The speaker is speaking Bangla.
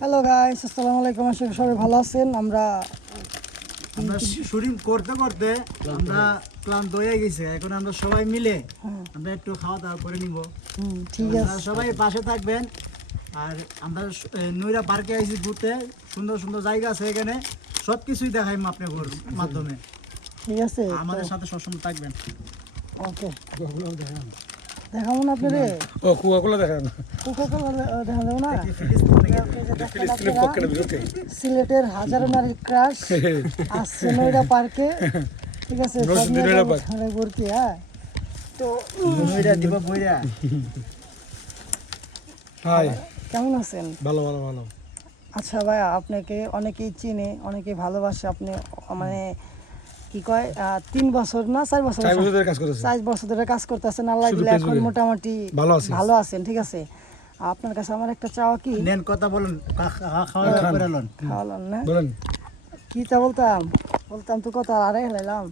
হ্যালো গাইস, আসসালামু আলাইকুম। আশা করি সবাই ভালো আছেন। আমরা শুটিং করতে করতে আমরা ক্লান্ত হয়ে গেছে। এখন আমরা সবাই মিলে আমরা একটু খাওয়া দাওয়া করে নিব। ঠিক আপনারা আছে, সবাই পাশে থাকবেন। আর আমরা নৈরা পার্কে আইছি ঘুরতে, সুন্দর সুন্দর জায়গা আছে এখানে, সব কিছুই দেখাই আপনার মাধ্যমে। ঠিক আছে, আমাদের সাথে সবসময় থাকবেন। ওকে। দেখাবো না আপনারে? ও কোকাকোলা দেখান কোকাকোলা দেখা যাবে না? ফিলিস্তিনের পক্ষের বিরুদ্ধে সিলেটের হাজারো নারী ক্রাশ আসছে নয়ডা পার্কে। ঠিক আছে, সব নিয়ে নয়ডা যাবো পার্ক। ঠান্ডায় ভর্তি। হ্যাঁ, তো নৈরা দিব বইরা। হাই কেমন আছেন? ভালো ভালো ভালো। আচ্ছা ভাই, আপনাকে অনেকেই চিনে, অনেকেই ভালোবাসে। আপনি মানে কি কয় 3 বছর না 4 বছর 4 বছর ধরে কাজ করেছে। 4 বছর ধরে কাজ করতেছেন। আল্লাহ শুধু দিলে এখন ফেসবুকে। মোটামুটি ভালো আছি। ভালো আছেন। ঠিক আছে, আপনার কাছে আমার একটা চাওয়া কি, নেন কথা বলুন, খাওয়া দাওয়া করে লন। খাওয়ালাম না বলেন। কি তা বলতাম তো কথা আরে হেলাইলাম।